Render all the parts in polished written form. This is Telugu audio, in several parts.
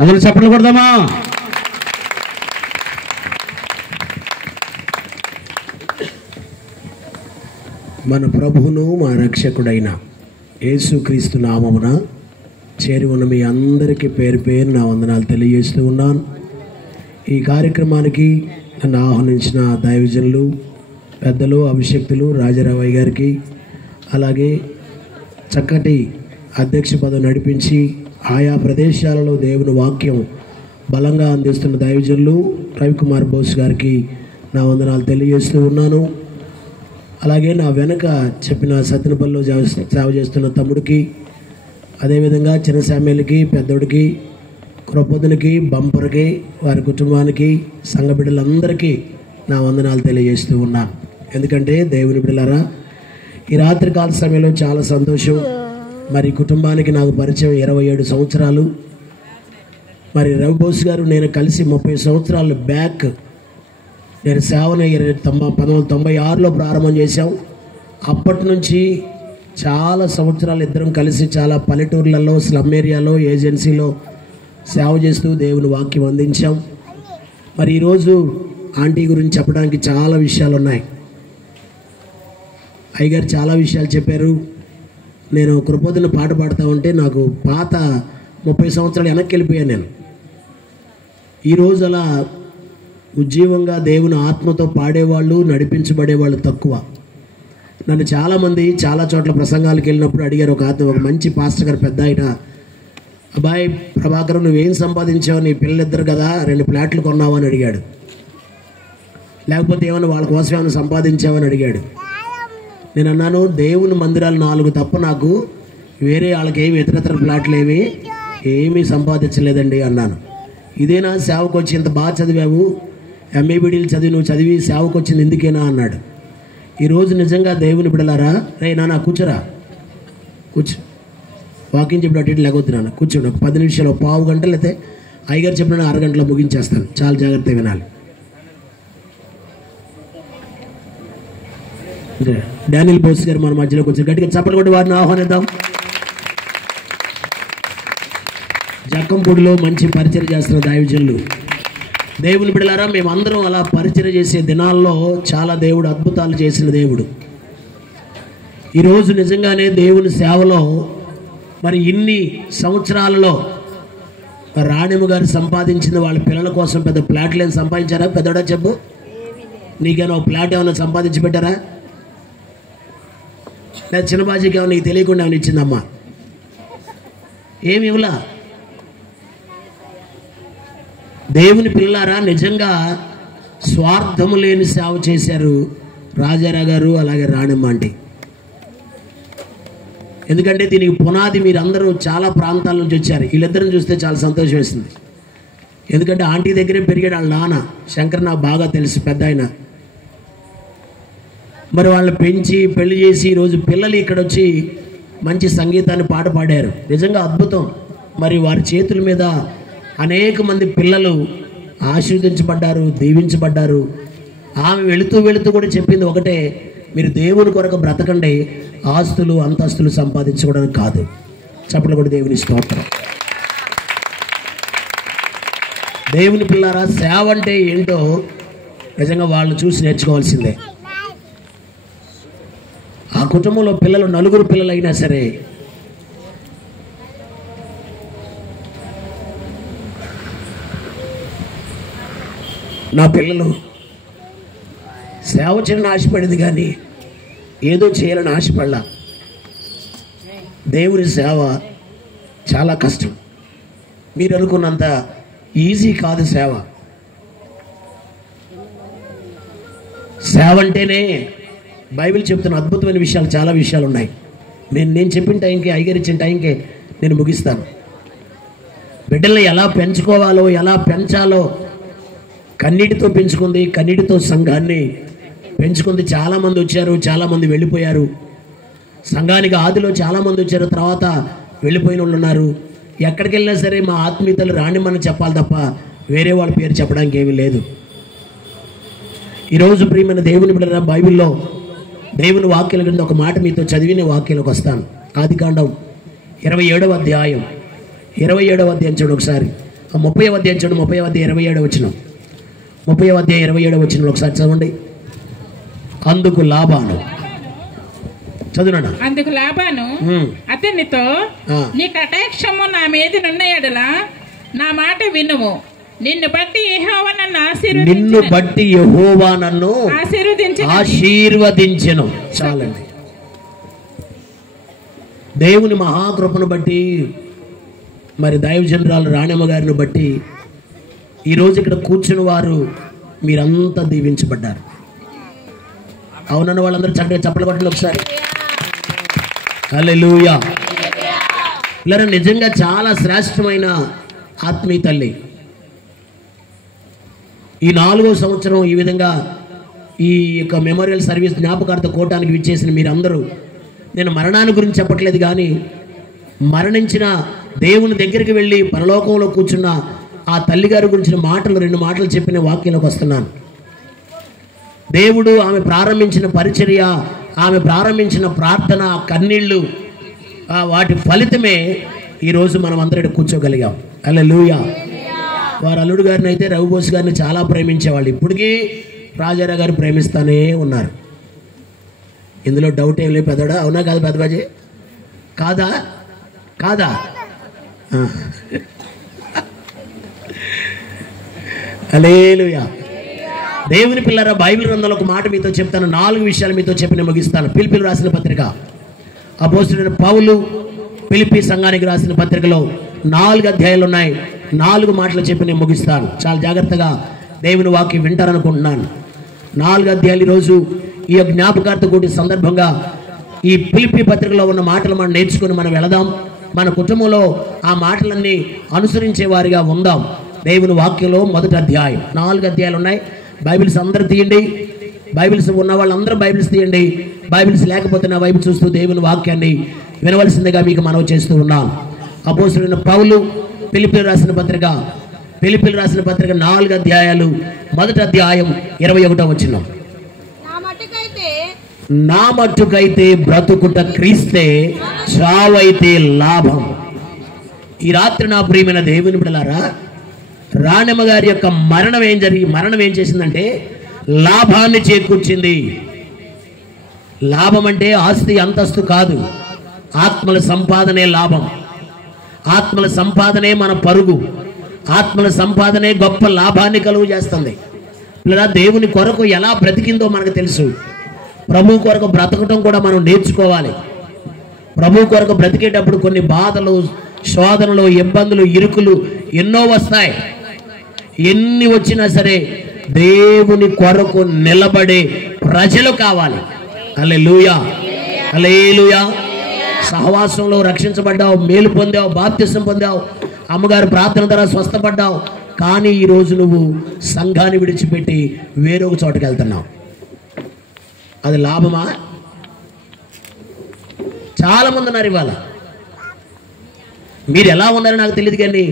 అందరూ చప్పట్లు కొడదామా? మన ప్రభువును మా రక్షకుడైన యేసుక్రీస్తు నామమున చేరి ఉన్న మీ అందరికీ పేరు పేరు నా వందనాలు తెలియజేస్తూ ఉన్నాను. ఈ కార్యక్రమానికి నన్ను ఆహ్వానించిన దైవజనులు, పెద్దలు, అభిషక్తులు రాజారావయ్య గారికి, అలాగే చక్కటి అధ్యక్ష పదవి నడిపించి ఆయా ప్రదేశాలలో దేవుని వాక్యం బలంగా అందిస్తున్న దైవజనులు రవికుమార్ బోస్ గారికి నా వందనాలు తెలియజేస్తూ ఉన్నాను. అలాగే నా వెనక చెప్పిన సత్యనపల్లిలో సేవ చేస్తున్న తమ్ముడికి, అదేవిధంగా చిన్న శామ్యులకి, పెద్దోడికి, కృపొద్దునికి, బంపర్కి, వారి కుటుంబానికి, సంఘ బిడ్డలందరికీ నా వందనాలు తెలియజేస్తూ ఉన్నాను. ఎందుకంటే దేవుని బిడ్డలారా, ఈ రాత్రికాల సమయంలో చాలా సంతోషం. మరి కుటుంబానికి నాకు పరిచయం 27 సంవత్సరాలు. మరి రవిబోస్ గారు నేను కలిసి 30 సంవత్సరాలు బ్యాక్ నేను సేవను 1996లో ప్రారంభం చేశాం. అప్పటి నుంచి చాలా సంవత్సరాలు ఇద్దరం కలిసి చాలా పల్లెటూర్లలో, స్లమ్ ఏరియాలో, ఏజెన్సీలో సేవ చేస్తూ దేవుని వాక్యం అందించాం. మరి ఈరోజు ఆంటీ గురించి చెప్పడానికి చాలా విషయాలు ఉన్నాయి. అయ్యగారు చాలా విషయాలు చెప్పారు. నేను కృపొద్దున పాట పాడుతూ ఉంటే నాకు పాత 30 సంవత్సరాలు వెనక్కి వెళ్ళిపోయాను. నేను ఈరోజు అలా ఉజ్జీవంగా దేవుని ఆత్మతో పాడేవాళ్ళు, నడిపించబడేవాళ్ళు తక్కువ. నన్ను చాలామంది చాలా చోట్ల ప్రసంగాలకు వెళ్ళినప్పుడు అడిగారు. ఒక మంచి పాస్టర్ గారు పెద్ద ఆయన, అబ్బాయి ప్రభాకర్ నువ్వేం సంపాదించావు, నీ పిల్లలిద్దరు కదా 2 ఫ్లాట్లు కొన్నావు అని అడిగాడు. లేకపోతే ఏమైనా వాళ్ళ కోసం ఏమైనా సంపాదించావని అడిగాడు. నేను అన్నాను, దేవుని మందిరాలు 4 తప్ప నాకు వేరే వాళ్ళకి ఏమి ఇతరతర ఫ్లాట్లు ఏమీ సంపాదించలేదండి అన్నాను. ఇదేనా సేవకు వచ్చి ఇంత బాగా చదివావు, ఎంఏబిడీలు చదివి నువ్వు చదివి సేవకు వచ్చింది ఎందుకేనా అన్నాడు. ఈరోజు నిజంగా దేవుని బిడ్డలారా, రే నాన్న కూర్చోరా, కూర్చో, వాకింగ్ చెప్పిన అటు ఇటు లేకొద్దు నాన్న, కూర్చోండి. ఒక 10 నిమిషాలు, పావు గంట లేతే అయ్యగారు చెప్పిన అరగంటలో ముగించేస్తాను. చాలా జాగ్రత్తగా వినాలి. డానియల్ బోస్ గారు మన మధ్యలోకి వచ్చారు. గట్టిగా చప్పట్లు కొట్టి వారిని ఆహ్వానిద్దాం. జక్కంపూడిలో మంచి పరిచయం చేస్తున్న దైవజనులు, దేవుని బిడ్డలారా, మేమందరం అలా పరిచయం చేసే దినాల్లో చాలా దేవుడు అద్భుతాలు చేసిన దేవుడు. ఈరోజు నిజంగానే దేవుని సేవలో మరి ఇన్ని సంవత్సరాలలో రాణిమ్మ గారు సంపాదించింది వాళ్ళ పిల్లల కోసం పెద్ద ప్లాట్లు ఏమైనా సంపాదించారా? పెద్దోడా చెప్పు, నీకేమైనా ఒక ప్లాట్ ఏమైనా సంపాదించి పెట్టారా? లేదా చిన్నబాజీకి ఏమైనా నీకు తెలియకుండా ఏమైనా ఇచ్చిందమ్మా? ఏమి ఇవ్వలా. దేవుని పిల్లారా, నిజంగా స్వార్థము లేని సేవ చేశారు రాజారావు గారు, అలాగే రాణిమ్మ ఆంటీ. ఎందుకంటే దీనికి పునాది మీరందరూ చాలా ప్రాంతాల నుంచి వచ్చారు. వీళ్ళిద్దరిని చూస్తే చాలా సంతోషం వేస్తుంది. ఎందుకంటే ఆంటీ దగ్గరే పెరిగాడు వాళ్ళ నాన్న శంకర్, నాకు బాగా తెలుసు, పెద్ద ఆయన. మరి వాళ్ళని పెంచి పెళ్లి చేసి ఈరోజు పిల్లలు ఇక్కడ వచ్చి మంచి సంగీతాన్ని పాట పాడారు. నిజంగా అద్భుతం. మరి వారి చేతుల మీద అనేక మంది పిల్లలు ఆశీర్వదించబడ్డారు, దీవించబడ్డారు. ఆమె వెళుతూ వెళుతూ కూడా చెప్పింది ఒకటే, మీరు దేవుని కొరకు బ్రతకండి, ఆస్తులు అంతస్తులు సంపాదించుకోవడానికి కాదు. చప్పట్లు కూడా దేవుని స్తోత్రం. దేవుని పిల్లారా, సేవ అంటే ఏంటో నిజంగా వాళ్ళు చూసి నేర్చుకోవాల్సిందే. ఆ కుటుంబంలో పిల్లలు 4 పిల్లలు అయినా సరే నా పిల్లలు సేవ చేయాలని ఆశపడింది కానీ ఏదో చేయాలని ఆశపడలా. దేవుని సేవ చాలా కష్టం. మీరు అనుకున్నంత ఈజీ కాదు సేవ. సేవ అంటేనే బైబిల్ చెప్తున్న అద్భుతమైన విషయాలు, చాలా విషయాలు ఉన్నాయి. నేను చెప్పిన టైంకి, అయ్యగారు ఇచ్చిన టైంకి నేను ముగిస్తాను. బిడ్డల్ని ఎలా పెంచుకోవాలో, ఎలా పెంచాలో కన్నీటితో పెంచుకుంది, కన్నీటితో సంఘాన్ని పెంచుకుంది. చాలామంది వచ్చారు, చాలామంది వెళ్ళిపోయారు. సంఘానికి ఆదిలో చాలామంది వచ్చారు, తర్వాత వెళ్ళిపోయిన వాళ్ళు ఉన్నారు. ఎక్కడికి వెళ్ళినా సరే మా ఆత్మీయతలు రాణిమ్మని చెప్పాలి తప్ప వేరే వాళ్ళ పేరు చెప్పడానికి ఏమీ లేదు. ఈరోజు ప్రియమైన దేవుని బిడ్డలారా, బైబిల్లో దేవుని వాక్యాల కింద ఒక మాట మీతో చదివిన వాక్యాలకు వస్తాను. ఆదికాండం 27వ అధ్యాయం చూడండి ఒకసారి. 30వ అధ్యాయం చూడండి, 30వ అధ్యాయం 27వ వచనం. 30వ అధ్యాయం 27వ వచనంలో ఒకసారి చదవండి. అందుకు లాబాను చదువునా. అందుకు లాబాను అతనితో, నీ కటాక్షము నా మీద నున్న యెడల నా మాట వినుము. నిన్ను బట్టి యెహోవా నన్ను ఆశీర్వదించెను. చాలండి. దేవుని మహాకృపను బట్టి, మరి దైవజనరాలు రాణమ్మ గారిని బట్టి ఈరోజు ఇక్కడ కూర్చుని వారు మీరంతా దీవించబడ్డారు. అవునన్న వాళ్ళందరూ చక్కగా చప్పట్లు కొట్టండి ఒకసారి. హల్లెలూయా. ఇలా నిజంగా చాలా శ్రేష్టమైన ఆత్మీయ తల్లి. ఈ 4వ సంవత్సరం ఈ విధంగా ఈ యొక్క మెమోరియల్ సర్వీస్ జ్ఞాపకార్థ కోటానికి విచ్చేసిన మీరందరూ, నేను మరణాన్ని గురించి చెప్పట్లేదు కానీ మరణించిన దేవుని దగ్గరికి వెళ్ళి పరలోకంలో కూర్చున్న ఆ తల్లిగారి గురించిన మాటలు 2 మాటలు చెప్పిన వాక్యంలోకి వస్తున్నాను. దేవుడు ఆమె ప్రారంభించిన పరిచర్య, ఆమె ప్రారంభించిన ప్రార్థన, కన్నీళ్ళు, వాటి ఫలితమే ఈరోజు మనం అందరూ కూర్చోగలిగాం. హల్లెలూయా. వారు అల్లుడు గారిని అయితే రఘుబోస్ గారిని చాలా ప్రేమించేవాళ్ళు. ఇప్పటికీ రాజారావు గారు ప్రేమిస్తూనే ఉన్నారు. ఇందులో డౌట్ ఏం లేదు పెద్దడా. అవునా కాదు పెద్దబాజీ? కాదా? కాదా? హల్లెలూయా. దేవుని పిల్లరా, బైబిల్ గ్రంథంలో ఒక మాట మీతో చెప్తాను. 4 విషయాలు మీతో చెప్పి నేను ముగిస్తాను. ఫిలిప్పీయులకు రాసిన పత్రిక, అపోస్తలుడైన పౌలు ఫిలిప్పీ సంఘానికి రాసిన పత్రికలో 4 అధ్యాయాలు ఉన్నాయి. 4 మాటలు చెప్పి నేను ముగిస్తాను. చాలా జాగ్రత్తగా దేవుని వాక్యం వింటారనుకుంటున్నాను. 4 అధ్యాయాలు ఈరోజు ఈ జ్ఞాపకార్థ కోటి సందర్భంగా ఈ ఫిలిప్పీ పత్రికలో ఉన్న మాటలు మనం నేర్చుకుని మనం వెళదాం. మన కుటుంబంలో ఆ మాటలన్నీ అనుసరించే వారిగా ఉందాం. దేవుని వాక్యంలో మొదటి అధ్యాయం. 4 అధ్యాయాలు ఉన్నాయి. బైబిల్స్ అందరూ తీయండి. బైబిల్స్ ఉన్న వాళ్ళందరూ బైబిల్స్ తీయండి. బైబిల్స్ లేకపోతే నా వైపు చూస్తూ దేవుని వాక్యాన్ని వినవలసిందిగా మీకు మనవి చేస్తూ ఉన్నాం. అపోస్తలుడైన పౌలు ఫిలిప్పీయులకు రాసిన పత్రిక 4 అధ్యాయాలు. మొదటి అధ్యాయం 21వ వచనం. నా మట్టుకైతే బ్రతుకుట క్రీస్తే, చావైతే లాభం. ఈ రాత్రి నా ప్రియమైన దేవుని బిడ్డలారా, రాణమ్మ గారి యొక్క మరణం ఏం చేసిందంటే లాభాన్ని చేకూర్చింది. లాభం అంటే ఆస్తి అంతస్తు కాదు, ఆత్మల సంపాదనే లాభం. ఆత్మల సంపాదనే మన పరుగు. ఆత్మల సంపాదనే గొప్ప లాభాన్ని కలుగు చేస్తుంది. ఇలా దేవుని కొరకు ఎలా బ్రతికిందో మనకు తెలుసు. ప్రభు కొరకు బ్రతకటం కూడా మనం నేర్చుకోవాలి. ప్రభు కొరకు బ్రతికేటప్పుడు కొన్ని బాధలు, శోధనలు, ఇబ్బందులు, ఇరుకులు ఎన్నో వస్తాయి. ఎన్ని వచ్చినా సరే దేవుని కొరకు నిలబడే ప్రజలు కావాలి. హల్లెలూయా, హల్లెలూయా. సహవాసంలో రక్షించబడ్డావు, మేలు పొందావు, బాప్తిసం పొందావు, అమ్మగారు ప్రార్థన ద్వారా స్వస్థపడ్డావు. కానీ ఈరోజు నువ్వు సంఘాన్ని విడిచిపెట్టి వేరొక చోటుకి వెళ్తున్నావు. అది లాభమా? చాలామంది ఉన్నారు ఇవాళ. మీరు ఎలా ఉన్నారో నాకు తెలియదు కానీ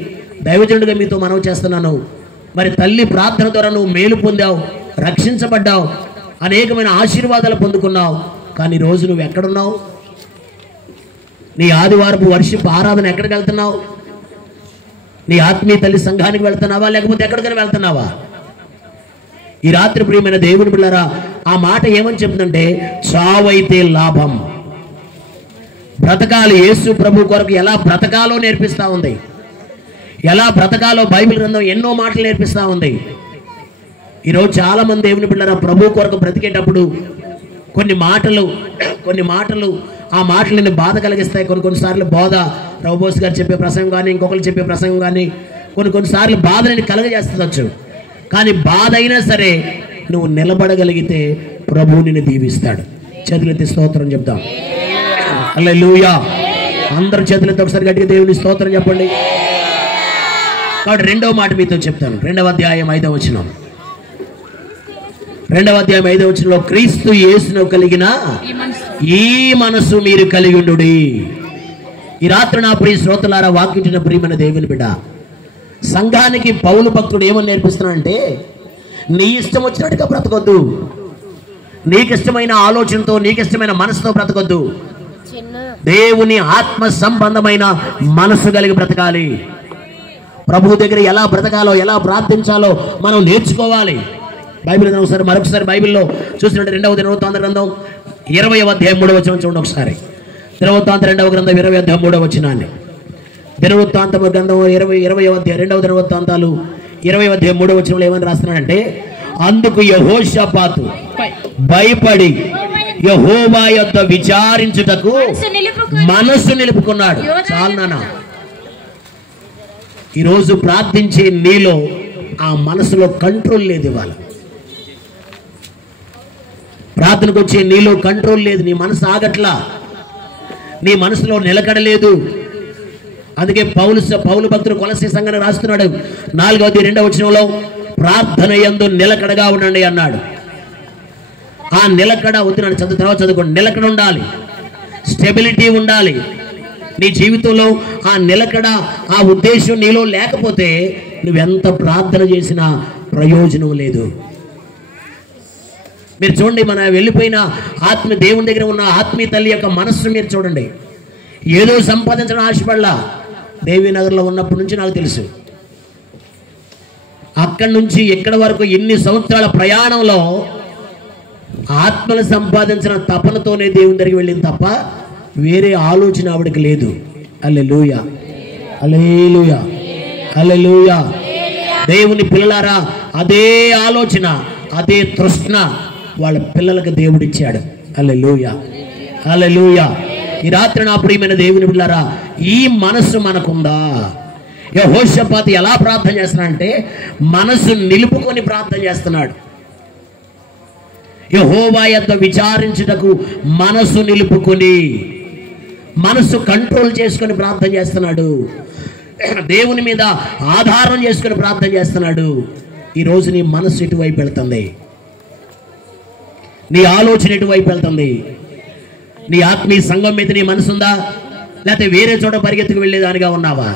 దైవజనుడిగా మీతో మనవి చేస్తున్నాను. మరి తల్లి ప్రార్థన ద్వారా నువ్వు మేలు పొందావు, రక్షించబడ్డావు, అనేకమైన ఆశీర్వాదాలు పొందుకున్నావు. కానీ ఈరోజు నువ్వు ఎక్కడున్నావు? నీ ఆదివారపు వర్షిప్ ఆరాధన ఎక్కడికి వెళ్తున్నావు? నీ ఆత్మీయ తల్లి సంఘానికి వెళ్తున్నావా, లేకపోతే ఎక్కడికైనా వెళ్తున్నావా? ఈ రాత్రి ప్రియమైన దేవుని బిడ్డలారా, ఆ మాట ఏమని చెప్తుందంటే చావైతే లాభం. బ్రతకాలి. యేసు ప్రభు కొరకు ఎలా బ్రతకాలో నేర్పిస్తూ ఉంది. ఎలా బ్రతకాలో బైబిల్ గ్రంథం ఎన్నో మాటలు నేర్పిస్తూ ఉంది. ఈరోజు చాలామంది దేవుని బిడ్డలారా ప్రభు కొరకు బ్రతికేటప్పుడు కొన్ని మాటలు ఆ మాటలని బాధ కలిగిస్తాయి. కొన్నిసార్లు బోధ, రఘుబోస్ గారు చెప్పే ప్రసంగం కానీ, ఇంకొకరు చెప్పే ప్రసంగం కానీ కొన్నిసార్లు బాధని కలగజేస్తుండొచ్చు. కానీ బాధ అయినా సరే నువ్వు నిలబడగలిగితే ప్రభు నిన్ను దీవిస్తాడు. చేతులెత్తి స్తోత్రం చెప్తాం. హల్లెలూయా. అందరూ చేతులెత్తి ఒకసారి గట్టిగా దేవుని స్తోత్రం చెప్పండి. కాబట్టి 2వ మాట మీతో చెప్తాను. 2వ అధ్యాయం 5వ వచనం. 2వ అధ్యాయం 5వ వచనంలో క్రీస్తు యేసును కలిగిన ఈ మనసు మీరు కలిగి ఉండుడి. ఈ రాత్రి నా ప్రియ శ్రోతలారా, వాక్యించిన ప్రియమైన దేవుని బిడ్డ, సంఘానికి పౌలు భక్తుడు ఏమని నేర్పిస్తున్నాడంటే నీ ఇష్టం వచ్చినట్టుగా బ్రతకొద్దు. నీకిష్టమైన ఆలోచనతో, నీకిష్టమైన మనసుతో బ్రతకొద్దు. దేవుని ఆత్మ సంబంధమైన మనసు కలిగి బ్రతకాలి. ప్రభు దగ్గర ఎలా బ్రతకాలో, ఎలా ప్రార్థించాలో మనం నేర్చుకోవాలి. బైబిల్ ఒకసారి మరొకసారి బైబిల్లో చూసినట్టు 2వ దినవృత్తాంత గ్రంథం 20వ అధ్యాయం 3వ వచనం చూడండి ఒకసారి. దినవృత్తాంత 2వ గ్రంథం 20వ అధ్యాయం 3వ వచనాన్ని. దినవృత్తాంత గ్రంథం 20వ అధ్యాయం 2వ దినవృత్తాంతాలు 20వ అధ్యాయం 3వ వచనంలో ఏమని రాస్తున్నాడంటే, అందుకు యెహోషాపాతు భయపడి యెహోవా యొద్ద విచారించుటకు మనస్సు నిలుపుకున్నాడు. చాలు నాన్న, ఈరోజు ప్రార్థించే నీలో ఆ మనసులో కంట్రోల్ లేదు. ఇవాళ ప్రార్థనకు వచ్చే నీలో కంట్రోల్ లేదు. నీ మనసు ఆగట్లా, నీ మనసులో నిలకడలేదు. అందుకే పౌలు భక్తుడు కొలస్సీ సంఘానికి రాస్తున్నాడు 4వ 2వ వచనంలో, ప్రార్థన యందు నిలకడగా ఉండండి అన్నాడు. ఆ నిలకడ వద్దున్నాడు, తర్వాత చదువుకోండి. నిలకడ ఉండాలి, స్టెబిలిటీ ఉండాలి నీ జీవితంలో. ఆ నిలకడ, ఆ ఉద్దేశం నీలో లేకపోతే నువ్వెంత ప్రార్థన చేసినా ప్రయోజనం లేదు. మీరు చూడండి, మన వెళ్ళిపోయిన దేవుని దగ్గర ఉన్న ఆత్మీయ తల్లి యొక్క మనస్సు మీరు చూడండి. ఏదో సంపాదించడం ఆశపడలా. దేవీనగర్లో ఉన్నప్పటి నుంచి నాకు తెలుసు, అక్కడి నుంచి ఎక్కడి వరకు ఎన్ని సంవత్సరాల ప్రయాణంలో ఆత్మలు సంపాదించిన తపనతోనే దేవుని దగ్గరికి వెళ్ళింది తప్ప వేరే ఆలోచన ఆవిడకి లేదు. హల్లెలూయా, హల్లెలూయా, హల్లెలూయా. దేవుని పిల్లలారా, అదే ఆలోచన, అదే తృష్ణ వాళ్ళ పిల్లలకు దేవుడిచ్చాడు. హల్లెలూయా, హల్లెలూయా. ఈ రాత్రి నా ప్రియమైన దేవుని పిల్లలారా, ఈ మనస్సు మనకుందా? యెహోషాపాతు ఎలా ప్రార్థన చేస్తున్నాడంటే మనసు నిలుపుకొని ప్రార్థన చేస్తున్నాడు. యెహోవా యొద్ద విచారించుటకు మనసు నిలుపుకొని, మనసు కంట్రోల్ చేసుకొని ప్రార్థన చేస్తున్నాడు. దేవుని మీద ఆధారం చేసుకొని ప్రార్థన చేస్తున్నాడు. ఈరోజు నీ మనసు ఎటువైపు వెళ్తుంది? నీ ఆలోచన ఎటువైపు వెళ్తుంది? నీ ఆత్మీయ సంఘం మీద నీ మనసు ఉందా, లేకపోతే వేరే చోట పరిగెత్తుకు వెళ్ళేదానిగా ఉన్నావా?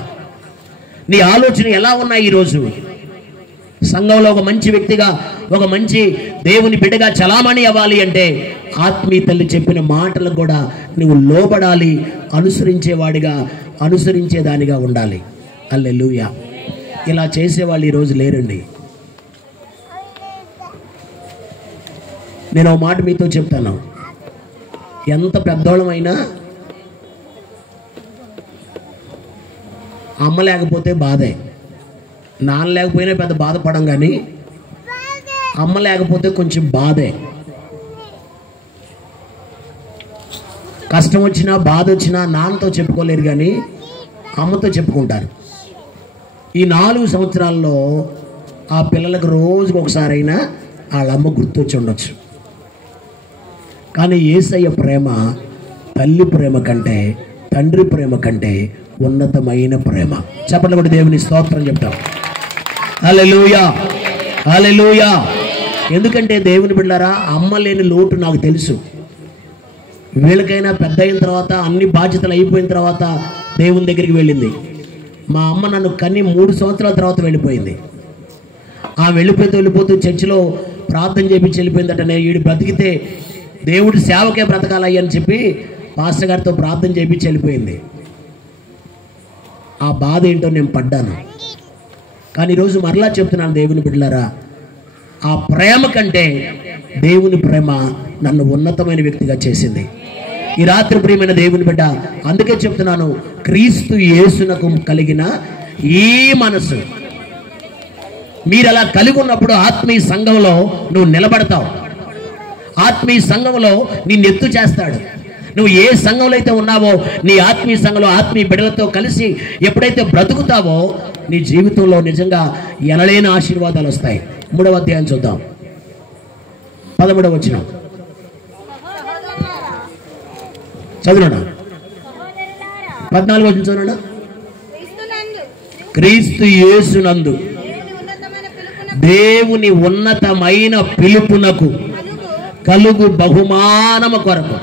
నీ ఆలోచన ఎలా ఉన్నాయి? ఈరోజు సంఘంలో ఒక మంచి వ్యక్తిగా, ఒక మంచి దేవుని బిడ్డగా చలామణి అవ్వాలి అంటే ఆత్మీయ తల్లి చెప్పిన మాటలకు కూడా నువ్వు లోబడాలి, అనుసరించేవాడిగా, అనుసరించేదానిగా ఉండాలి. హల్లెలూయా. ఇలా చేసేవాళ్ళు ఈరోజు లేరండి. నేను ఒక మాట మీతో చెప్తాను, ఎంత పెద్దోళ్ళమైనా అమ్మ లేకపోతే బాధే. నాన్న లేకపోయినా పెద్ద బాధపడం, కానీ అమ్మ లేకపోతే కొంచెం బాధే. కష్టం వచ్చినా బాధ వచ్చినా నాన్నతో చెప్పుకోలేరు, కానీ అమ్మతో చెప్పుకుంటారు. ఈ 4 సంవత్సరాల్లో ఆ పిల్లలకు రోజుకు ఒకసారైనా వాళ్ళ అమ్మ గుర్తొచ్చి ఉండొచ్చు. కానీ యేసయ్య ప్రేమ తల్లి ప్రేమ కంటే, తండ్రి ప్రేమ కంటే ఉన్నతమైన ప్రేమ. చెప్పండి కూడా దేవుని స్తోత్రం చెప్తాం. హల్లెలూయా, హల్లెలూయా. ఎందుకంటే దేవుని బిడ్డలారా, అమ్మ లేని లోటు నాకు తెలుసు. వీళ్ళకైనా పెద్ద అయిన తర్వాత, అన్ని బాధ్యతలు అయిపోయిన తర్వాత దేవుని దగ్గరికి వెళ్ళింది. మా అమ్మ నన్ను కన్ని 3 సంవత్సరాల తర్వాత వెళ్ళిపోయింది. ఆ వెళ్ళిపోతూ చర్చిలో ప్రార్థన చేపించి వెళ్ళిపోయిందట. నేను వీడు బ్రతికితే దేవుడి సేవకే బ్రతకాలయ్య అని చెప్పి పాస్టర్ గారితో ప్రార్థన చేపించి వెళ్ళిపోయింది. ఆ బాధ ఏంటో నేను పడ్డాను. కానీ ఈరోజు మరలా చెప్తున్నాను దేవుని బిడ్డలారా, ఆ ప్రేమ కంటే దేవుని ప్రేమ నన్ను ఉన్నతమైన వ్యక్తిగా చేసింది. ఈ రాత్రి ప్రియమైన దేవుని బిడ్డ, అందుకే చెప్తున్నాను, క్రీస్తు యేసునకు కలిగిన ఈ మనసు మీరు అలా కలిగి ఉన్నప్పుడు ఆత్మీయ సంఘంలో నువ్వు నిలబడతావు. ఆత్మీయ సంఘంలో నిన్ను ఎత్తు చేస్తాడు. నువ్వు ఏ సంఘంలో అయితే ఉన్నావో, నీ ఆత్మీయ సంఘంలో ఆత్మీయ బిడ్డలతో కలిసి ఎప్పుడైతే బ్రతుకుతావో నీ జీవితంలో నిజంగా ఎనలేని ఆశీర్వాదాలు వస్తాయి. 3వ అధ్యాయం చూద్దాం, 13వ వచనం చదువునా, 14వ వచనం చదువునా. క్రీస్తు యేసునందు దేవుని ఉన్నతమైన పిలుపునకు కలుగు బహుమానము కొరకు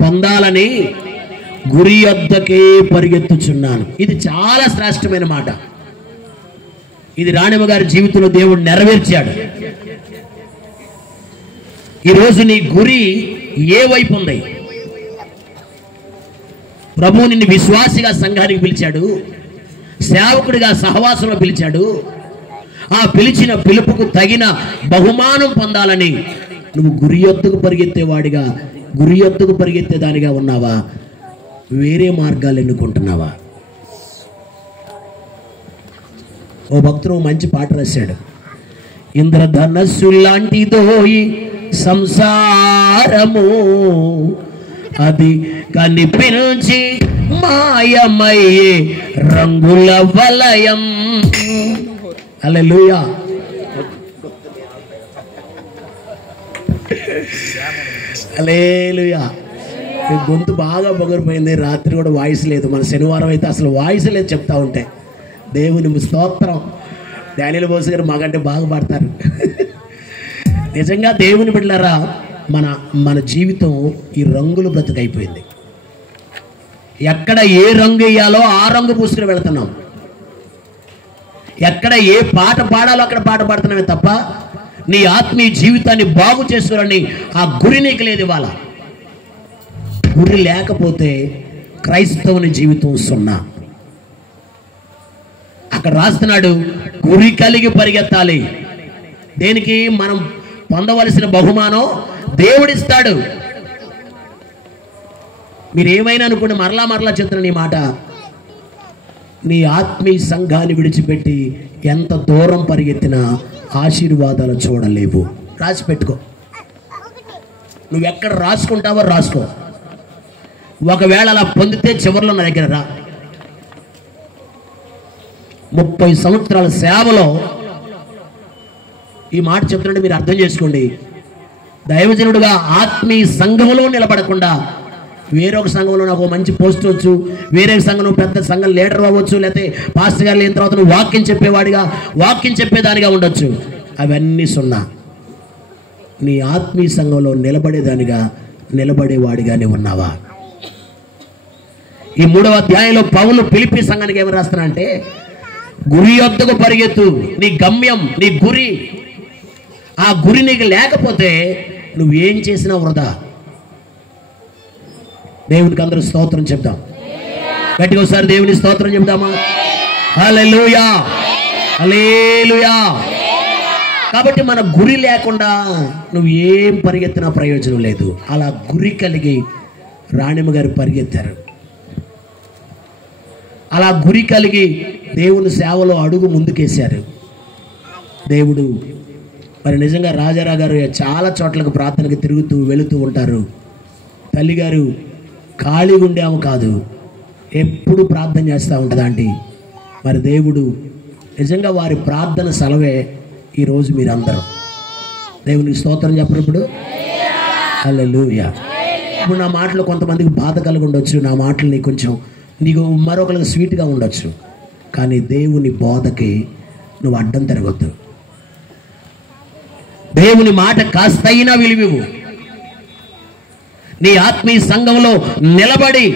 పొందాలని గురి యొద్దకే పరిగెత్తుచున్నాను. ఇది చాలా శ్రేష్టమైన మాట. ఇది రాణిమ గారి జీవితంలో దేవుడు నెరవేర్చాడు. ఈరోజు నీ గురి ఏ వైపు ఉంది? ప్రభు నిన్ను విశ్వాసిగా సంఘానికి పిలిచాడు. సేవకుడిగా సహవాసంలో పిలిచాడు. ఆ పిలిచిన పిలుపుకు తగిన బహుమానం పొందాలని నువ్వు గురి ఎత్తుకు పరిగెత్తేవాడిగా, గురి ఎత్తుకు పరిగెత్తేదానిగా ఉన్నావా? వేరే మార్గాలు ఎన్నుకుంటున్నావా? ఓ భక్తుడు మంచి పాట రాశాడు. ఇంద్రధనస్సు లాంటిదోయి సంసారము, అది కనిపించి మాయమయ్యే రంగుల వలయం. హల్లెలూయా. హల్లెలూయా. గొంతు బాగా పొగరిపోయింది. రాత్రి కూడా వాయిస్ లేదు. మన శనివారం అయితే అసలు వాయిస్ లేదు చెప్తా ఉంటే. దేవుని స్తోత్రం. డానియల్ బోస్ గారు మాకంటే బాగా పాడతారు. నిజంగా దేవుని బిడ్డలారా, మన జీవితం ఈ రంగులు బ్రతుకైపోయింది. ఎక్కడ ఏ రంగు వేయాలో ఆ రంగు పూసుకుని వెళుతున్నాం. ఎక్కడ ఏ పాట పాడాలో అక్కడ పాట పాడుతున్నామే తప్ప నీ ఆత్మీయ జీవితాన్ని బాగు చేసుకోవాలని ఆ గురి నీకు లేదు. ఇవాళ గురి లేకపోతే క్రైస్తవుని జీవితం సున్నా. అక్కడ రాస్తున్నాడు, గురి కలిగి పరిగెత్తాలి. దేనికి? మనం పొందవలసిన బహుమానం దేవుడిస్తాడు. మీరు ఏమైనా అనుకోండి, మరలా చెప్తున్న ఈ మాట, నీ ఆత్మీయ సంఘాన్ని విడిచిపెట్టి ఎంత దూరం పరిగెత్తినా ఆశీర్వాదాలు చూడలేవు. రాసి పెట్టుకో. నువ్వెక్కడ రాసుకుంటావో రాసుకో. ఒకవేళ అలా పొందితే చివరిలో నా దగ్గర రా. 30 సంవత్సరాల సేవలో ఈ మాట చెప్తుంటే మీరు అర్థం చేసుకోండి. దైవజనుడుగా ఆత్మీయ సంఘంలో నిలబడకుండా వేరొక సంఘంలో నాకు మంచి పోస్ట్ వచ్చు, వేరే సంఘంలో పెద్ద సంఘం లీడర్ అవ్వచ్చు, లేకపోతే పాస్టర్ గారు లేని తర్వాత నువ్వు వాక్యం చెప్పేవాడిగా, వాక్యం చెప్పేదానిగా ఉండొచ్చు. అవన్నీ సున్నా. నీ ఆత్మీయ సంఘంలో నిలబడేదానిగా, నిలబడేవాడిగానే ఉన్నావా? ఈ 3వ అధ్యాయంలో పౌలు ఫిలిప్పీ సంఘానికి ఏమని రాస్తున్నా అంటే, గురి యొద్దకు పరిగెత్తు. నీ గమ్యం, నీ గురి, ఆ గురి నీకు లేకపోతే నువ్వేం చేసినా వృధా. దేవునికి అందరూ స్తోత్రం చెప్దాం. గట్టిగా ఒకసారి దేవుని స్తోత్రం చెప్దామా? హల్లెలూయా, హల్లెలూయా. కాబట్టి మన గురి లేకుండా నువ్వు ఏం పరిగెత్తినా ప్రయోజనం లేదు. అలా గురి కలిగి రాణిమ్మ గారు పరిగెత్తారు. అలా గురి కలిగి దేవుని సేవలో అడుగు ముందుకేశారు. దేవుడు మరి నిజంగా రాజారా గారు చాలా చోట్లకు ప్రార్థనకు తిరుగుతూ వెళుతూ ఉంటారు. తల్లిగారు ఖాళీగా ఉండేమో కాదు, ఎప్పుడు ప్రార్థన చేస్తూ ఉంటుంది ఆంటీ. మరి దేవుడు నిజంగా వారి ప్రార్థన సెలవే ఈరోజు మీరందరూ. దేవునికి స్తోత్రం చెప్పినప్పుడు హల్లెలూయా. ఇప్పుడు నా మాటలు కొంతమందికి బాధ కలిగి ఉండొచ్చు, నా మాటలు నీకు మరొకరికి స్వీట్గా ఉండొచ్చు, కానీ దేవుని బోధకి నువ్వు అడ్డం తిరగొద్దు. దేవుని మాట కాస్తైనా విలువివు. నీ ఆత్మీయ సంఘంలో నిలబడి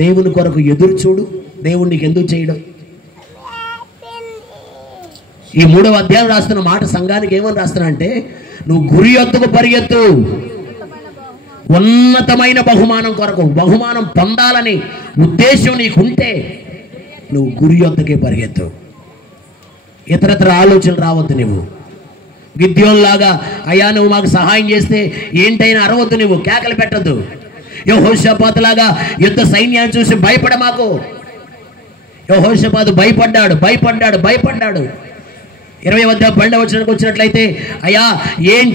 దేవుని కొరకు ఎదురు చూడు. దేవుడు నీకు ఎందుకు చేయడం? ఈ 3వ అధ్యాయం రాస్తున్న మాట సంఘానికి ఏమని రాస్తున్నా అంటే, నువ్వు గురి యొద్దకు పరిగెత్తు. ఉన్నతమైన బహుమానం కొరకు, బహుమానం పొందాలని ఉద్దేశం నీకుంటే నువ్వు గురి యొద్దకే పరిగెత్తు. ఇతరత్ర ఆలోచనలు రావద్దు. నువ్వు గిద్యోన్లాగా అయ్యా నువ్వు మాకు సహాయం చేస్తే ఏంటైనా అరవద్దు. నువ్వు కేకలు పెట్టద్దు. యెహోషాపాతులాగా యుద్ధ సైన్యాన్ని చూసి భయపడ మాకు. యెహోషాపాతు భయపడ్డాడు. 20వ అధ్యాయం వచ్చినట్లయితే, అయ్యా ఏం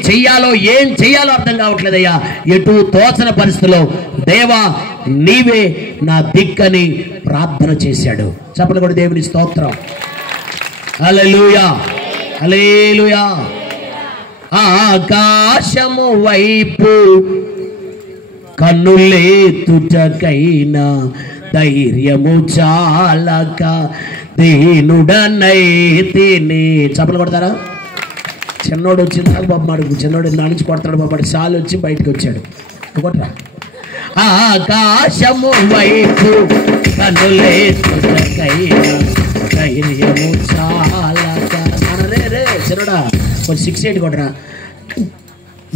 చెయ్యాలో అర్థం కావట్లేదయ్యా, ఎటు తోచన పరిస్థితిలో దేవా నీవే నా దిక్కని ప్రార్థన చేశాడు. చెప్పండి కూడా దేవుని స్తోత్రం. హల్లెలూయా, హల్లెలూయా. ఆకాశము వైపు కన్నులేతుటకైనా ధైర్యము చాలక దీనుడనైతిని. చప్పలు కొడతారా? చిన్నోడు వచ్చింది బాబు, మాడు చిన్నోడు నుంచి కొడతాడు బాబు, సాలు వచ్చి బయటకు వచ్చాడు. కొట్టరా? ఆకాశము వైపు కన్నులేతుటకైనా ధైర్యము చాలక. రే చిన్నోడా, కొంచెం 6-8 కొట్టరా.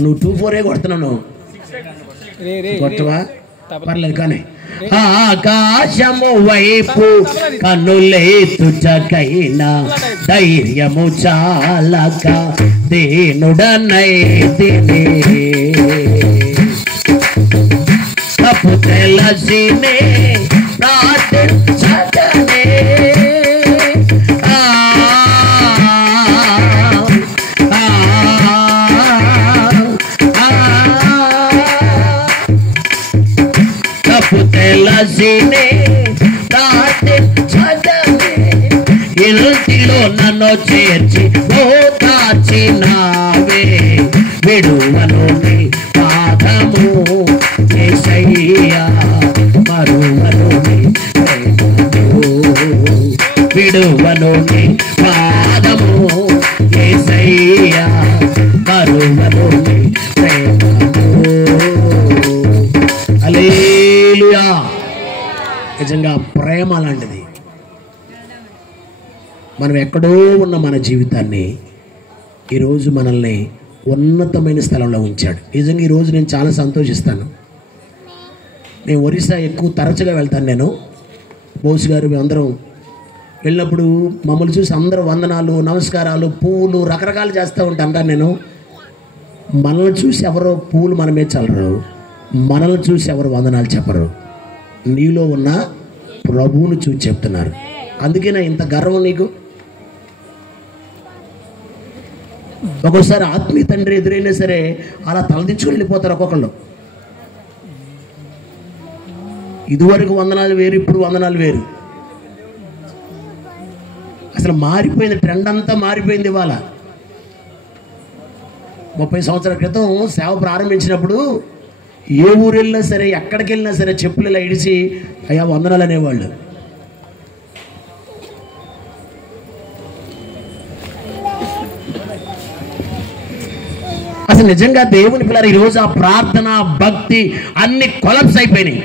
నువ్వు 2-4 కొడుతున్నాను, కొట్టవా? పర్లేదు కానీ ఆకాశము వైపు కన్నులెత్తుటకైనా ధైర్యము చాలక దీనుడనైతిని తప్పు తెలిసినే ప్రార్థించగనే తెలసినే ప్రార్థించగనే ఇంటిలో నన్ను చేర్చి ఓదార్చినావే విడువను నీ పాదము యేసయ్యా మరువను నీ ప్రేమను విడువను నీ పాదము యేసయ్యా మరువను నీ ప్రేమను. హల్లెలూయా. నిజంగా ప్రేమ లాంటిది. మనం ఎక్కడో ఉన్న మన జీవితాన్ని ఈరోజు మనల్ని ఉన్నతమైన స్థలంలో ఉంచాడు. నిజంగా ఈరోజు నేను చాలా సంతోషిస్తాను. నేను ఒరిస్సా ఎక్కువ తరచుగా వెళ్తాను. నేను బోస్ గారు మేమందరం వెళ్ళినప్పుడు మమ్మల్ని చూసి అందరూ వందనాలు నమస్కారాలు పువ్వులు రకరకాలు చేస్తూ ఉంటాను. నేను మనల్ని చూసి ఎవరో పువ్వులు మన మీద చల్లరు, మనల్ని చూసి ఎవరు వందనాలు చెప్పరు. నీలో ఉన్న ప్రభువును చూసి చెప్తున్నారు. అందుకేనా ఇంత గర్వం నీకు? ఒక్కోసారి ఆత్మీయ తండ్రి ఎదురైనా సరే అలా తలదించుకుని వెళ్ళిపోతారు ఒక్కొక్కళ్ళు. ఇదివరకు వందనాలు వేరు, ఇప్పుడు వందనాలు వేరు. అసలు మారిపోయింది, ట్రెండ్ అంతా మారిపోయింది. ఇవాళ 30 సంవత్సరాల క్రితం సేవ ప్రారంభించినప్పుడు ఏ ఊరు వెళ్ళినా సరే ఎక్కడికి వెళ్ళినా సరే చెప్పులు ఇలా ఇడిచి అయ్యా వందనాలు అనేవాళ్ళు. అసలు నిజంగా దేవుని పిల్లలు ఈరోజు ఆ ప్రార్థన భక్తి అన్ని కొలాప్స్ అయిపోయినాయి.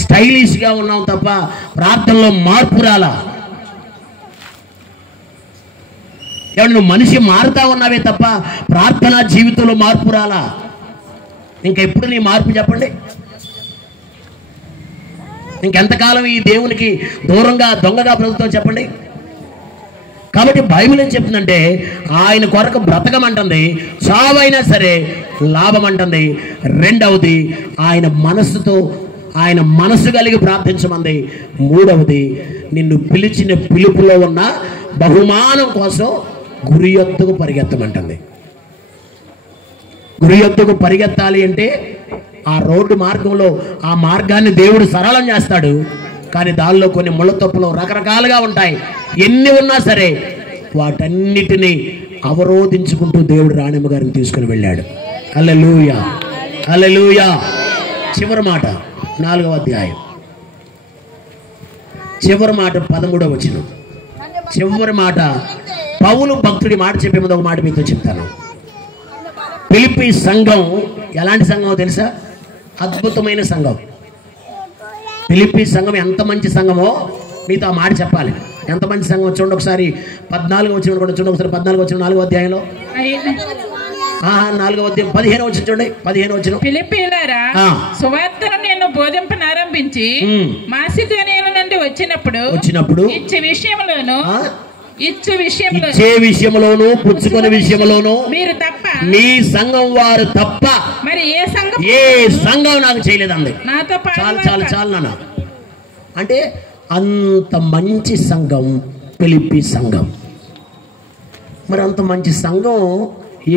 స్టైలిష్గా ఉన్నాం తప్ప ప్రార్థనలో మార్పు రాలా. ఏమన్నా నువ్వు మనిషి మారుతా ఉన్నావే తప్ప ప్రార్థనా జీవితంలో మార్పు రాలా. ఇంకెప్పుడు నీ మార్పు చెప్పండి? ఇంకెంతకాలం ఈ దేవునికి దూరంగా దొంగగా బ్రతుకుతావు చెప్పండి? కాబట్టి బైబిల్ ఏం చెప్తుందంటే ఆయన కొరకు బ్రతకమంటుంది, చావైనా సరే లాభం అంటుంది. రెండవది ఆయన మనస్సుతో ఆయన మనసు కలిగి ప్రార్థించమంది. మూడవది నిన్ను పిలిచిన పిలుపులో ఉన్న బహుమానం కోసం గురి యొద్దకు పరిగెత్తమంటుంది. గురి యొద్దకు పరిగెత్తాలి అంటే ఆ రోడ్డు మార్గంలో ఆ మార్గాన్ని దేవుడు సరళం చేస్తాడు. కానీ దానిలో కొన్ని ముళ్ళ తొప్పులు రకరకాలుగా ఉంటాయి. ఎన్ని ఉన్నా సరే వాటన్నిటినీ అవరోధించుకుంటూ దేవుడు రాణమ్మ గారిని తీసుకుని వెళ్ళాడు. హల్లెలూయా, హల్లెలూయా. చివరి మాట 4వ అధ్యాయం చివరి మాట 13వ వచనం. చివరి మాట పౌలు భక్తుడి మాట చెప్పే ముందు ఒక మాట మీతో చెప్తాను. ఫిలిప్పీ సంఘం ఎలాంటి సంఘమో తెలుసా? అద్భుతమైన సంఘం. ఫిలిప్పీ సంఘం ఎంత మంచి సంఘమో మీతో ఆ మాట చెప్పాలి. ఎంత మంచి సంఘం చూడండి ఒకసారి. 14వ వచనం కూడా చూడండి ఒకసారి. 14వ వచనం 4వ అధ్యాయంలో 4వ అధ్యాయం 15వ వచనం చూడండి. 15వ వచనం. ఫిలిప్పీయులారా, సువార్తను నేను బోధింపనారంభించి మాసిదోనియ నుండి వచ్చినప్పుడు ఇచ్చే విషయంలోను పుచ్చుకునే విషయంలోను మీరు తప్ప మీ సంఘం వారు తప్ప మరి ఏ సంఘం నాకు చేయలేదండి. నాతో చాలు నాన్న. అంటే అంత మంచి సంఘం ఫిలిప్పీ సంఘం. మరి అంత మంచి సంఘం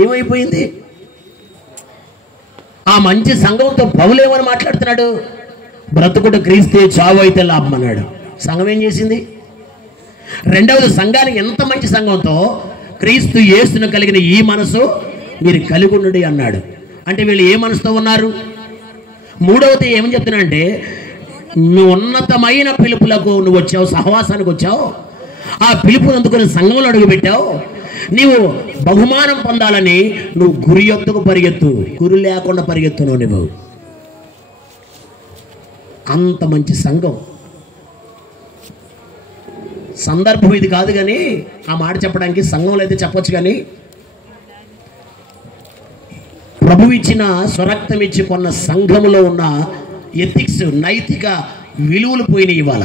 ఏమైపోయింది? ఆ మంచి సంఘంతో పౌలు ఏమని మాట్లాడుతున్నాడు? బ్రతుకుడు క్రీస్తే చావు అయితే లాభం అన్నాడు. సంఘం ఏం చేసింది? రెండవది, సంఘానికి ఎంత మంచి సంఘంతో క్రీస్తు యేసును కలిగిన ఈ మనసు మీరు కలిగి ఉండండి అన్నాడు. అంటే వీళ్ళు ఏ మనసుతో ఉన్నారు? మూడవది ఏమని చెప్తున్నానంటే నువ్వు ఉన్నతమైన పిలుపులకు నువ్వు వచ్చావు, సహవాసానికి వచ్చావు. ఆ పిలుపును అందుకుని సంఘంలో అడుగుపెట్టావు. నీవు బహుమానం పొందాలని నువ్వు గురి యొద్దకు పరిగెత్తు. గురి లేకుండా పరిగెత్తును నువ్వు. అంత మంచి సంఘం. సందర్భం ఇది కాదు కానీ ఆ మాట చెప్పడానికి సంఘంలో అయితే చెప్పొచ్చు. కానీ ప్రభు ఇచ్చిన స్వరక్తం ఇచ్చి కొన్న సంఘములో ఉన్న ఎథిక్స్, నైతిక విలువలు పోయినాయి ఇవాళ.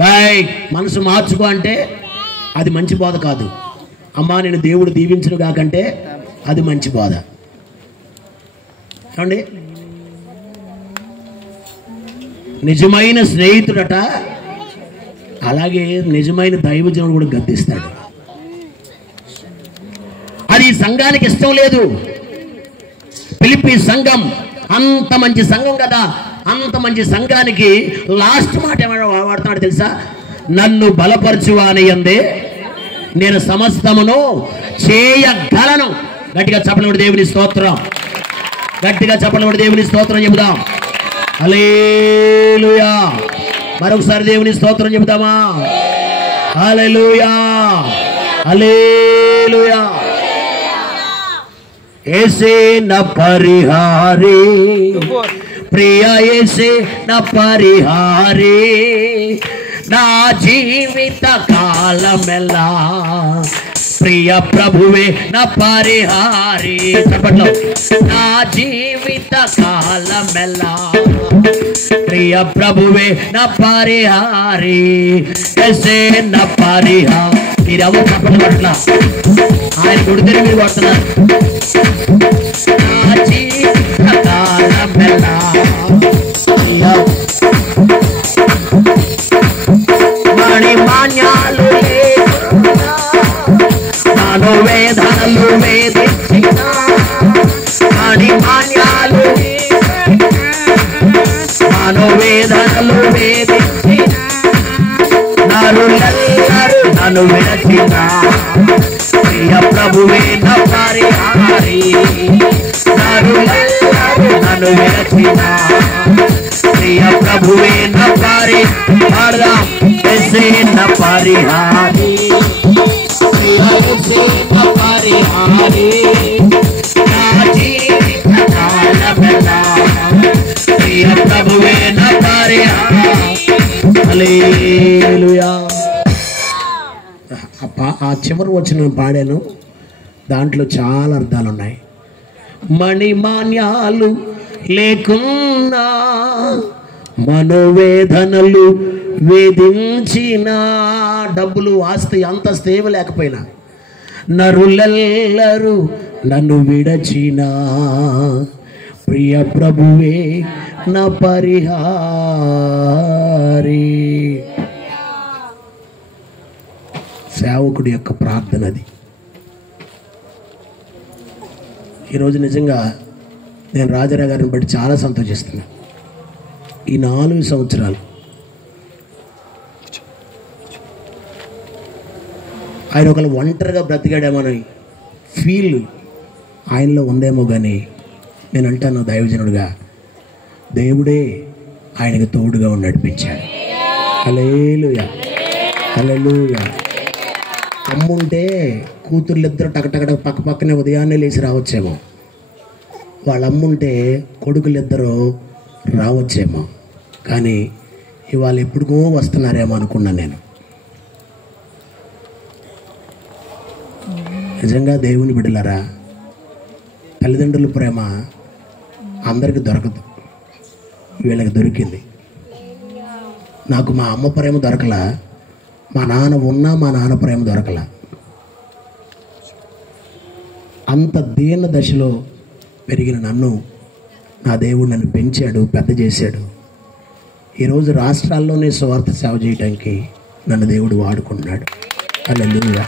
బాయ్ మనసు మార్చుకో అంటే అది మంచి బోధ కాదు. అమ్మా నేను దేవుడు దీవించును కాకంటే అది మంచి బోధ. ఏమండి, నిజమైన స్నేహితుడట అలాగే నిజమైన దైవజనుడు కూడా గద్దిస్తాడు. అది సంఘానికి ఇష్టం లేదు. ఫిలిప్పీ సంఘం అంత మంచి సంఘం కదా, అంత మంచి సంఘానికి లాస్ట్ మాట ఏమైనా వాడుతున్నాడు తెలుసా? నన్ను బలపరచువాని యందే నేను సమస్తమును చేయగలను. గట్టిగా చెప్పలేడు దేవుని స్తోత్రం, గట్టిగా చెప్పలేడు దేవుని స్తోత్రం చెబుదాం. హల్లెలూయా. మరొకసారి దేవుని స్తోత్రం చెబుదామా? హల్లెలూయా, హల్లెలూయా. ऐसे न परिहारे प्रिया, ऐसे न परिहारे ना जीवित कालमेला प्रिय प्रभुवे न परिहारे. చెప్పట్లో నా జీవిత కాలమెలా ప్రియ ప్రభువే నా పరిహారి, ऐसे न परिहारे. మీరు ఎవరు చెప్పండి అట్లా, ఆయన కొడితే మీరు కొడుతున్నారు. మణిమాన్యాలు నాను వేదనలు వేదించిన, మణిమాన్యాలు నాను వేదనలు వేదించిన, నరులెల్లరూ నన్ను విడచిన ప్రియ ప్రభువే నా పరిహారి, నరులెల్లరూ నన్ను విడచిన ప్రియ ప్రభువే నా పరిహారి. ऐसे न परिहारी प्रिय, ऐसे न परिहारी ना जीवित कालमेला प्रिय ప్రభువే నా పరిహారి. హల్లెలూయా. ఆ చివరి వచ్చిన పాడాను, దాంట్లో చాలా అర్థాలు ఉన్నాయి. మణిమాన్యాలు లేకున్నా మనోవేదనలు వేధించిన, డబ్బులు ఆస్తి అంతస్తు ఏమీ లేకపోయినా, నరులెల్లరూ నన్ను విడచిన ప్రియ ప్రభువే నా పరిహారి. సేవకుడి యొక్క ప్రార్థన అది. ఈరోజు నిజంగా నేను రాజారావు గారిని బట్టి చాలా సంతోషిస్తున్నాను. ఈ 4 సంవత్సరాలు ఆయన ఒకళ్ళు ఒంటరిగా బ్రతికాడేమోని ఫీల్ ఆయనలో ఉందేమో, కానీ నేను అంటాను దైవజనుడిగా దేవుడే ఆయనకు తోడుగా నడిపించాడు. హల్లెలూయా, హల్లెలూయా. అమ్ముంటే కూతుర్లిద్దరు టకటకట పక్క పక్కనే ఉదయాన్నే లేచి రావచ్చేమో, వాళ్ళ అమ్ముంటే కొడుకులిద్దరూ రావచ్చేమో, కానీ ఇవాళ ఎప్పుడుకో వస్తున్నారేమో అనుకున్నాను నేను. నిజంగా దేవుని బిడ్డలారా, తల్లిదండ్రుల ప్రేమ అందరికి దొరకదు, వీళ్ళకి దొరికింది. నాకు మా అమ్మ ప్రేమ దొరకలా, మా నాన్న ఉన్నా మా నాన్న ప్రేమ దొరకలా. అంత దీన దశలో పెరిగిన నన్ను నా దేవుడు నన్ను పెంచాడు, పెద్ద చేశాడు. ఈరోజు రాష్ట్రాల్లోనే స్వార్థ సేవ చేయడానికి నన్ను దేవుడు వాడుకుంటున్నాడు. హల్లెలూయా,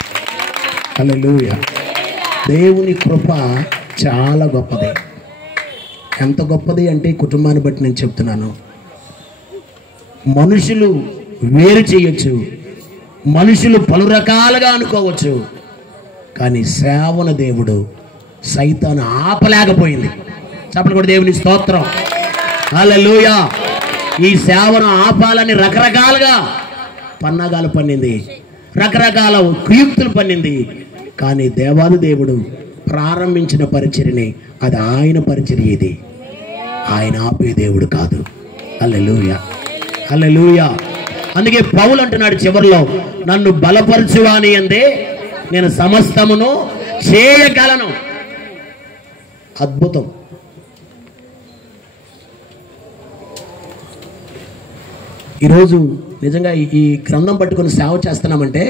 హల్లెలూయా. దేవుని కృప చాలా గొప్పది. ఎంత గొప్పది అంటే కుటుంబాన్ని బట్టి నేను చెప్తున్నాను. మనుషులు వేరు చేయొచ్చు, మనుషులు పలు రకాలుగా అనుకోవచ్చు, కానీ సేవన దేవుడు సైతాను ఆపలేకపోయింది. చెప్పండి కూడా దేవుని స్తోత్రం. హల్లెలూయా. ఈ సేవను ఆపాలని రకరకాలుగా పన్నాగాలు పన్నింది, రకరకాల కుయుక్తులు పన్నింది, కానీ దేవాది దేవుడు ప్రారంభించిన పరిచర్యని అది ఆయన పరిచర్య, ఇది ఆయన ఆపే దేవుడు కాదు. హల్లెలూయా, హల్లెలూయా. అందుకే పౌలు అంటున్నాడు చివరిలో, నన్ను బలపరచువాని అందే నేను సమస్తమును చేయగలను. అద్భుతం. ఈరోజు నిజంగా ఈ గ్రంథం పట్టుకొని సేవ చేస్తున్నామంటే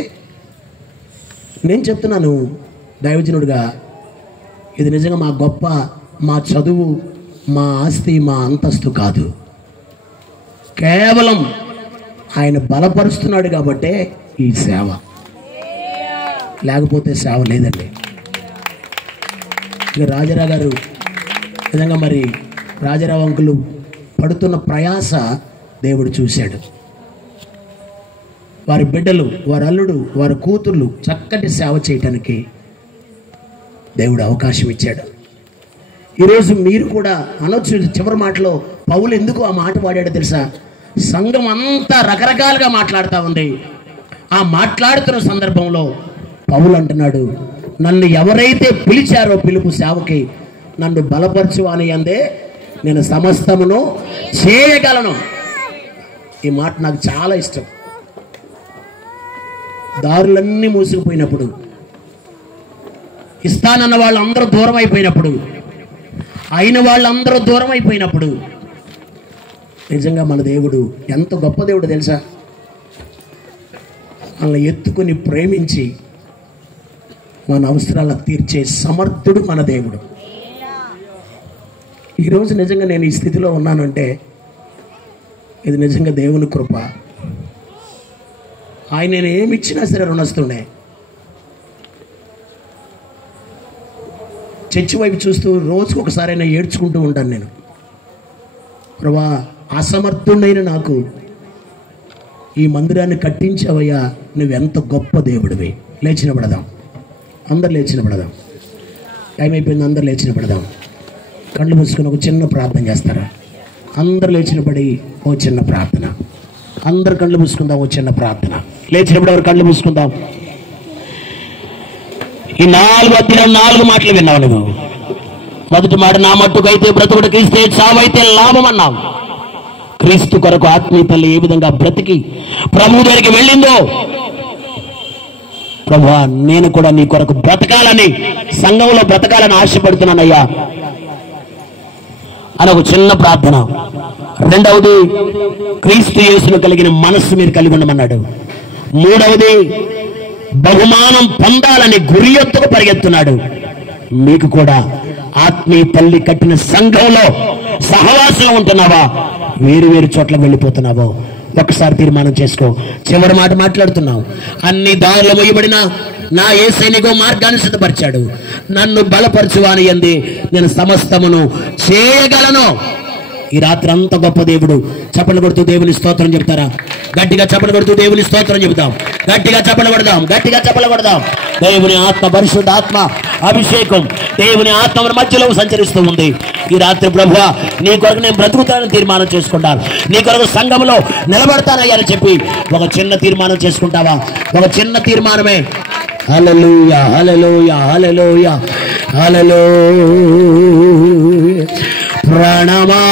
నేను చెప్తున్నాను దైవజనుడిగా, ఇది నిజంగా మా గొప్ప, మా చదువు, మా ఆస్తి, మా అంతస్తు కాదు. కేవలం ఆయన బలపరుస్తున్నాడు కాబట్టే ఈ సేవ, లేకపోతే సేవ లేదండి. ఇక రాజారావు గారు నిజంగా మరి రాజారావు అంకులు పడుతున్న ప్రయాస దేవుడు చూశాడు. వారి బిడ్డలు, వారి అల్లుడు, వారి కూతుర్లు చక్కటి సేవ చేయటానికి దేవుడు అవకాశం ఇచ్చాడు. ఈరోజు మీరు కూడా అనొచ్చు, చివరి మాటలో పౌలు ఎందుకు ఆ మాట వాడాడో తెలుసా? సంఘం అంతా రకరకాలుగా మాట్లాడుతూ ఉంది. ఆ మాట్లాడుతున్న సందర్భంలో పౌలు అంటున్నాడు, నన్ను ఎవరైతే పిలిచారో పిలుపు సేవకి, నన్ను బలపరచు అని అందే నేను సమస్తమును చేయగలను. ఈ మాట నాకు చాలా ఇష్టం. దారులన్నీ మూసుకుపోయినప్పుడు, ఇస్తానన్న వాళ్ళందరూ దూరం అయిపోయినప్పుడు, అయిన వాళ్ళందరూ దూరం అయిపోయినప్పుడు, నిజంగా మన దేవుడు ఎంత గొప్ప దేవుడు తెలుసా? మనల్ని ఎత్తుకుని ప్రేమించి మన అవసరాలను తీర్చే సమర్థుడు మన దేవుడు. ఈరోజు నిజంగా నేను ఈ స్థితిలో ఉన్నానంటే ఇది నిజంగా దేవుని కృప. ఆయన నేను ఏమి ఇచ్చినా సరే రుణస్తుండే. చర్చి వైపు చూస్తూ రోజుకు ఒకసారైనా ఏడ్చుకుంటూ ఉంటాను నేను. ప్రభా, అసమర్థుడైన నాకు ఈ మందిరాన్ని కట్టించావయ్యా, నువ్వెంత గొప్ప దేవుడివి. లేచిన పడదాం, అందరు లేచిన పడదాం. టైం అయిపోయింది, అందరు లేచిన పడదాం. కళ్ళు మూసుకొని ఒక చిన్న ప్రార్థన చేస్తారా? అందరు లేచిన పడి ఓ చిన్న ప్రార్థన. అందరు కళ్ళు మూసుకుందాం, ఓ చిన్న ప్రార్థన. లేచినప్పుడు ఎవరు కళ్ళు మూసుకుందాం. ఈ 4 అధ్యాయం 4 మాటలు విన్నావు నువ్వు. మొదటి మాట, నా మట్టుకైతే బ్రతుకుడు క్రీస్తే, చావైతే లాభం అన్నావు. క్రీస్తు కొరకు ఆత్మీయ తల్లి ఏ విధంగా బ్రతికి ప్రభువు దగ్గరికి వెళ్ళిందో, ప్రభువా నేను కూడా నీ కొరకు బ్రతకాలని, సంఘంలో బ్రతకాలని ఆశపడుతున్నానయ్యా అని ఒక చిన్న ప్రార్థన. రెండవది, క్రీస్తు యేసులో కలిగిన మనస్సు మీరు కలిగి ఉండమన్నాడు. మూడవది, బహుమానం పొందాలని గురి ఎత్తుకు పరిగెత్తున్నాడు. మీకు కూడా ఆత్మీయ తల్లి కట్టిన సంఘంలో సహవాసంలో ఉంటున్నావా, వేరు వేరు చోట్ల వెళ్ళిపోతున్నావో ఒక్కసారి తీర్మానం చేసుకో. చివరి మాట మాట్లాడుతున్నావు. అన్ని దారులు మొయ్యబడిన నా యేసయ్యనిగో మార్గాన్ని సిద్ధపరిచాడు, నన్ను బలపరచువాని యందే నేను సమస్తమును చేయగలను. ఈ రాత్రి అంత గొప్ప దేవుడు. చప్పట్లు కొడుతూ దేవుని స్తోత్రం చెప్తారా? గట్టిగా చప్పట్లు కొడుతూ దేవుని స్తోత్రం చెబుతాం. గట్టిగా చప్పట్లు కొడదాం, గట్టిగా చప్పట్లు కొడదాం. దేవుని ఆత్మ, పరిశుద్ధ ఆత్మ అభిషేకం దేవుని ఆత్మ మధ్యలో సంచరిస్తూ ఉంది. ఈ రాత్రి ప్రభువా, నీ కొరకు నేను బ్రతుకుతానని తీర్మానం చేసుకుంటాను, నీ కొరకు సంఘంలో నిలబడతానయ్యా అని చెప్పి ఒక చిన్న తీర్మానం చేసుకుంటావా? ఒక చిన్న తీర్మానమే. హల్లెలూయా, హల్లెలూయా, హల్లెలూయా, హల్లెలూయా. ప్రాణమా,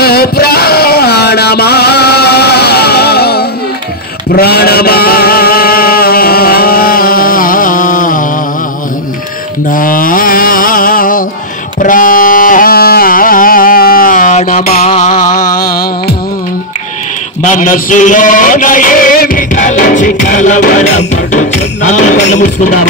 ఓ ప్రాణమా, ప్రాణమా, నా ప్రాణమా, మనసులోన ఏమి తలచి కలవరపడుచున్నా. అందరూ కళ్ళు మూసుకుందాం.